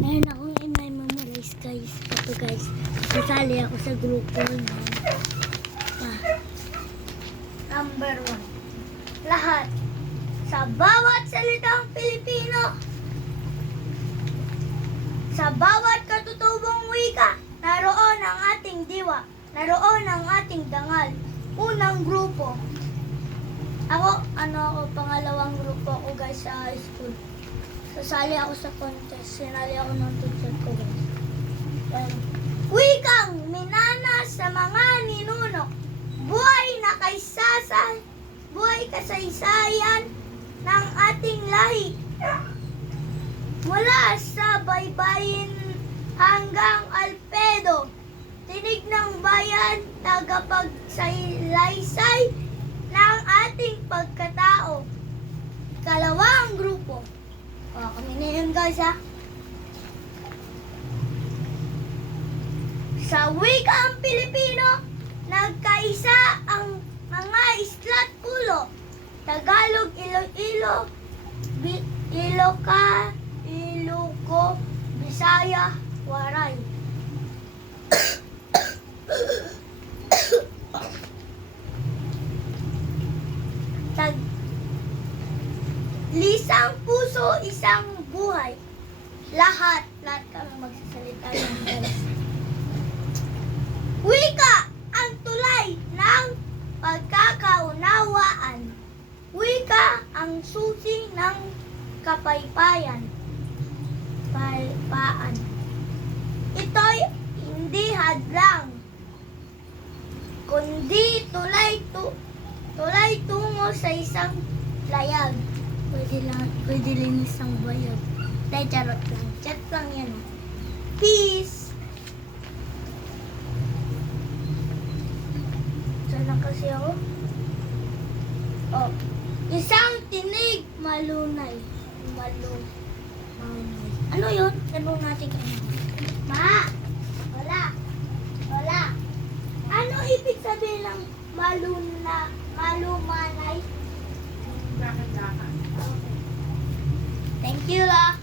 Ngayon akong i-memorize guys. Ito guys, kasali ako sa grupo ng number 1. Lahat. Sa bawat salitang Pilipino, sa bawat katutubong wika, naroon ang ating diwa, naroon ang ating dangal. Unang grupo. Ako, pangalawang grupo ako guys sa high school. Sasali ako sa contest. Sinali ako ng teacher ko guys. Wikang minana sa mga ninuno. Buhay na buhay kasaysayan ng ating lahi. Mula sa baybayin hanggang Alpedo, tinig ng bayan, tagapagsaysay ng ating pagkatao. Ikalawang grupo. Kami na yun guys ha. Sa wikang Pilipino, nagkaisa ang mga islat pulo. Tagalog, Iloilo, Ilocos, Bisaya, Waray. Lisang puso, isang buhay. Lahat kami magsasalita ng guys. Wika, ang tulay ng pagkakaunawaan. Wika, ang susi ng kapaypayan. Ito'y hindi hadlang, kundi tulay tungo sa isang layag. Pwede rin isang bayag. Dahil charot lang. Chat lang yan. Peace! Sana kasi ako? Oh. Isang tinig malunay. Ano yun? Tanong natin kayo. Ma! Wala. Ano ibig sabihin ng malumanay? Okay. Thank you lah.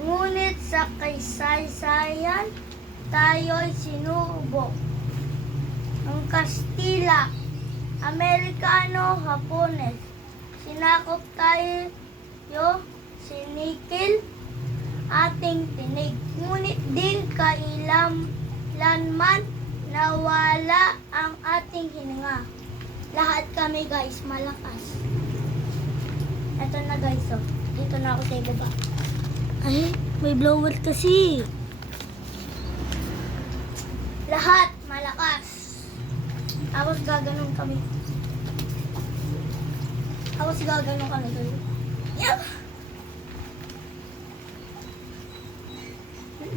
Ngunit sa kasaysayan, tayo'y sinubok. Ang Kastila, Amerikano, Hapones, sinakop tayo, sinikil ating tinig. Ngunit din kailanman nawala ang ating hininga. Lahat kami guys, malakas. Ito na guys, oh. Dito na ako sa ibaba. Ay, may blower kasi. Lahat malakas. Tapos gaganon kami. Yeah.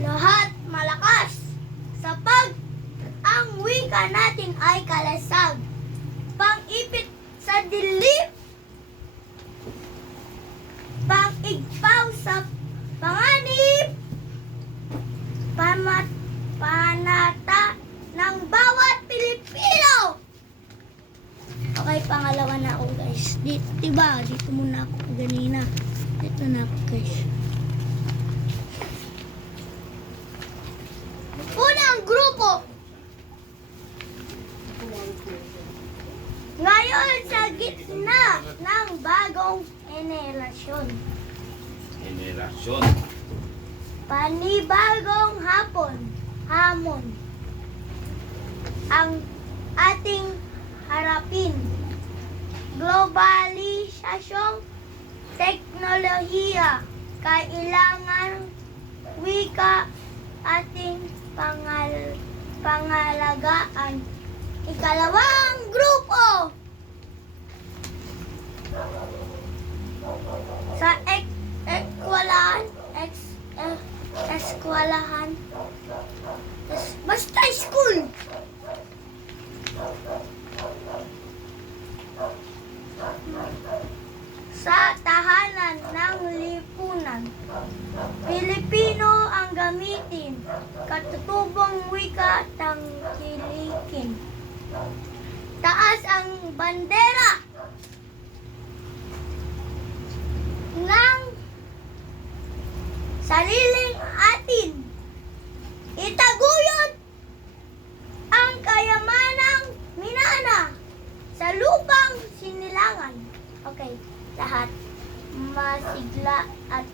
Lahat malakas. Sapag ang wika natin ay kalasag. Pang-ipit sa dilim, pang-igpaw sa panganib, panata ng bawat Pilipino. Okay, pangalawa na ako guys. Diba? Dito muna ako ganina. Dito na ako guys. Unang grupo. Ngayon sa gitna ng bagong henerasyon. Panibagong hamon ang ating harapin. Globalisasyong teknolohiya, kailangan wika ating pangalagaan. Ikalawang grupo. Sa eskwelahan, basta school. Sa tahanan ng lipunan, Pilipino ang gamitin, katutubong wika tangkilikin. Taas ang bandera ng sariling atin. Itaguyod ang kayamanang minana sa lupang sinilangan. Okay, lahat masigla at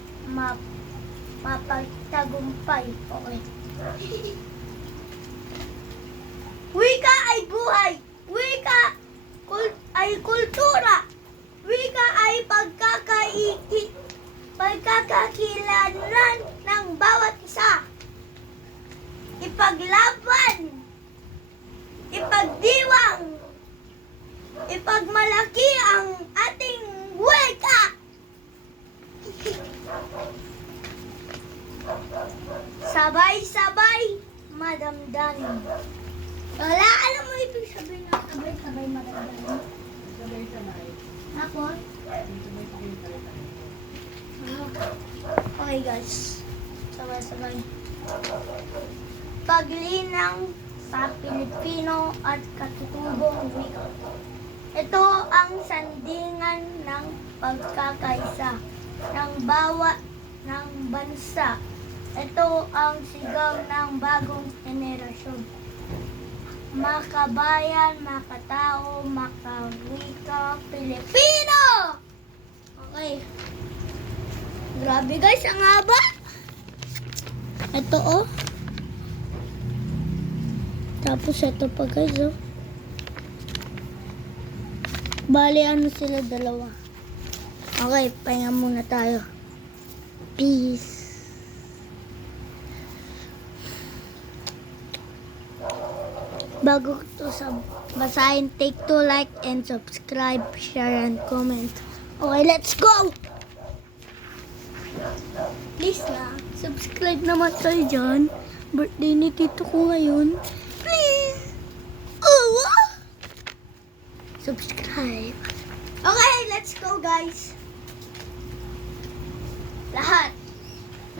mapagtagumpay. Okay. Wika ay buhay. Wika ay kultura. Wika ay pagkakakilanlan ng bawat isa. Ipaglaban, ipagdiwang, ipagmalaki ang ating wika. Sabay-sabay madamdamin. Wala, alam mo ibig sabihin ng sabay-sabay madamdamin? Sabay-sabay. Tapos? Sabay-sabay tayo. Okay guys, sabay-sabay. Paglinang sa Pilipino at katutubong wika. Ito ang sandingan ng pagkakaisa ng bawat ng bansa. Ito ang sigaw ng bagong henerasyon. Makabayan, makatao, makawika, Pilipino! Okay. Grabe guys, ang haba. Ito oh. Tapos ito pa guys oh. Bali ano sila dalawa. Okay, pahinga muna tayo. Peace. Bago ko sa basahin, take 2 like and subscribe, share and comment. Okay, let's go! Please na, subscribe naman tayo dyan. Birthday ni tito ko ngayon. Please! Oh! Subscribe. Okay, let's go guys. Lahat.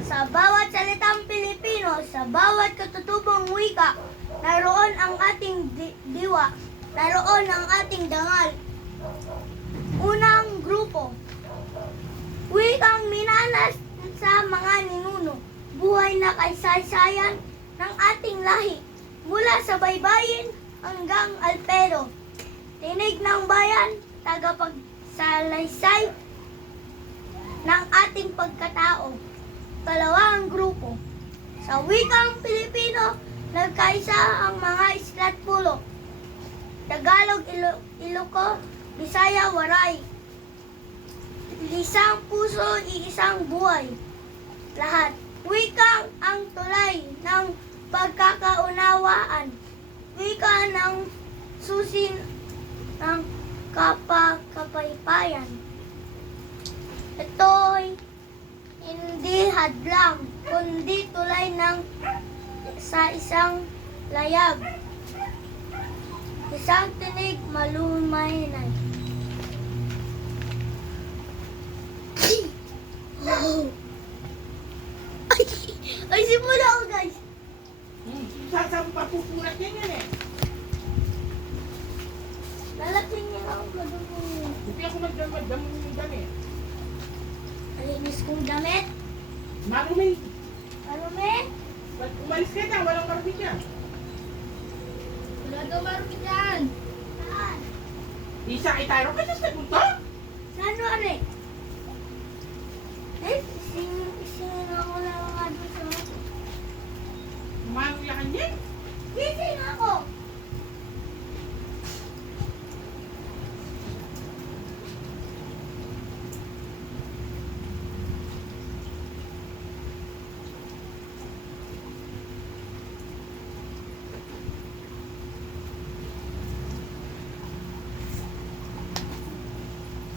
Sa bawat salitang Pilipino, sa bawat katutubong wika, naroon ang ating diwa, naroon ang ating dangal. Unang grupo, wikang minanas sa mga ninuno, buhay na kaysaysayan ng ating lahi, mula sa baybayin hanggang alpero. Tinig ng bayan, tagapagsalaysay ng ating pagkatao. Kalawang grupo, sa wikang Pilipino, nagkaisa ang mga islat pulo. Tagalog, Ilocos, Bisaya, Waray. Isang puso, iisang buhay. Lahat. Wikang ang tulay ng pagkakaunawaan. Wika ng susi ng kapaypayan. Ito'y hindi hadlang, kundi tulay ng sa isang layag. Isang tinig malumaynay. Ay, simula ako guys. Sasampa pupulat niya yan eh. Lalapin niya ako madumong. Hindi ako nagdamad yung damit. Alinis kong damit. Marumi. Ano me? Ba't umalis ka na? Walang marumi ka. Wala daw marumi dyan. Saan? Isa itayro ka sa sagunto? Saan wari? Eh, isingin ako na mga doon sa mga. Umanuya ka niya? Gising ako!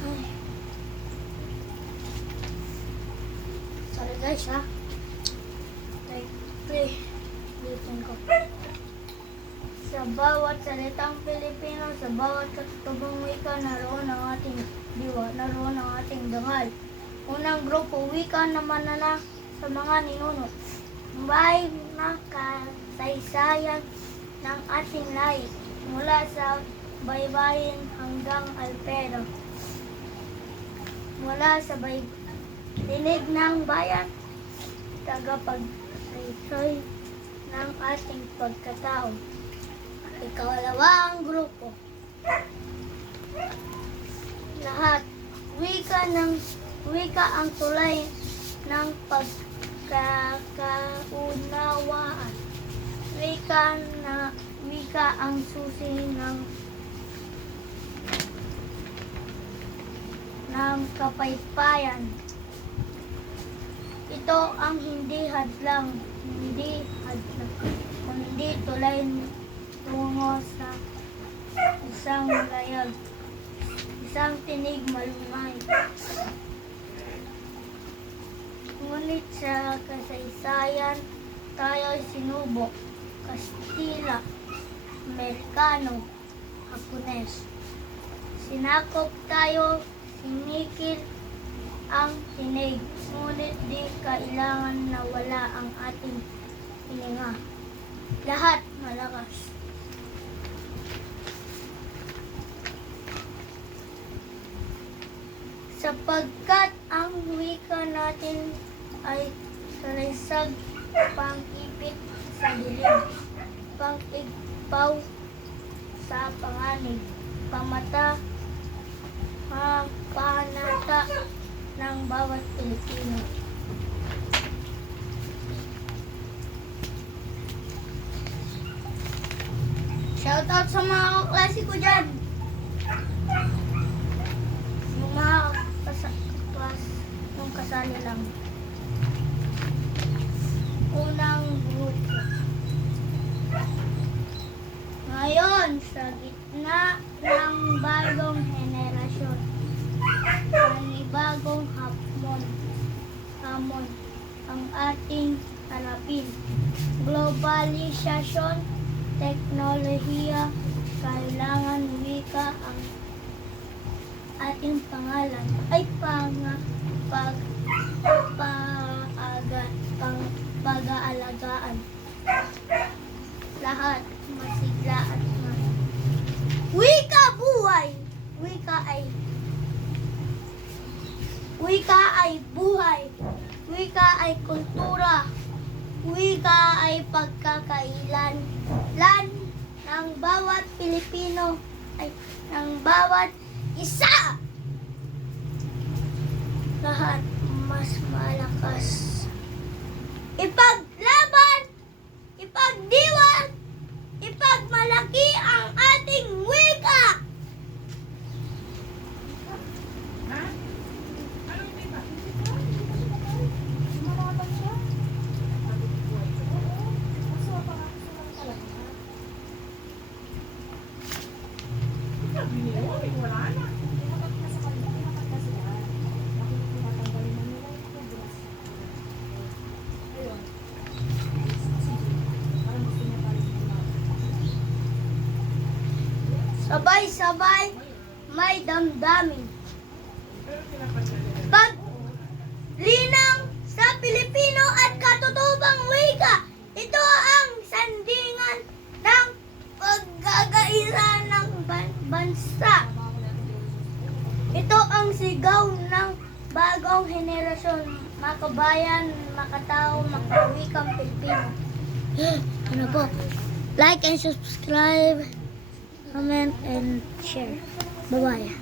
Ay. Sorry guys ha. Play. Listen ko. Sa bawat salitang Pilipino, sa bawat katutubong wika, naroon ang ating diwa, naroon ang ating dangal. Unang grupo, wika na manana sa mga ninuno. May na kasaysayan ng ating lahi, mula sa baybayin hanggang alpero. Mula sa tinig ng bayan, tagapagsaysay ng ating pagkatao. Ikalawang grupo. Lahat. Wika ang tulay ng pagkakaunawaan. Wika ang susi ng kapaypayan. Ito ang hindi hadlang, kundi tulay tungo sa isang layag, isang tinig malumay. Ngunit sa kasaysayan, tayo'y sinubok, Kastila, Amerikano, Hapones. Sinakop tayo, sinikil ang tinig, ngunit di kailangan na wala ang ating hininga. Lahat malakas. Sapagkat ang wika natin ay salaysag, pang-ipit sa dilim, pang-igpaw sa panganib, pamata, panata ng bawat Pilipino. Shoutout sa mga kaklase ko dyan. Yung mga klas, yung kasali lang. Unang grupo. Ngayon, sa gitna ng bagong henerasyon, panibagong hamon ang ating harapin. Globalisasyon, teknolohiya, kailangan wika ang ating pangalan ay pag-aalagaan. Lahat masigla at wika buhay. Wika ay buhay. Wika ay kultura. Wika ay pagkakailan ng bawat Pilipino ay ng bawat isa. Lahat mas malakas. Ipaglaban, ipagdiwang, ipagmalaki ang ating wika. Ha? Ano yung iba? Sabi niyo, wala na. Sabay-sabay may damdamin. Pero pinapadala. Paglinang sa Pilipino at katutubang wika. Ito ang sandingan ng paggagaisa ng bansa. Ito ang sigaw ng bagong henerasyon. Makabayan, makatao, makawikang Pilipino. Ano po? Like and subscribe, comment and share. Bye-bye.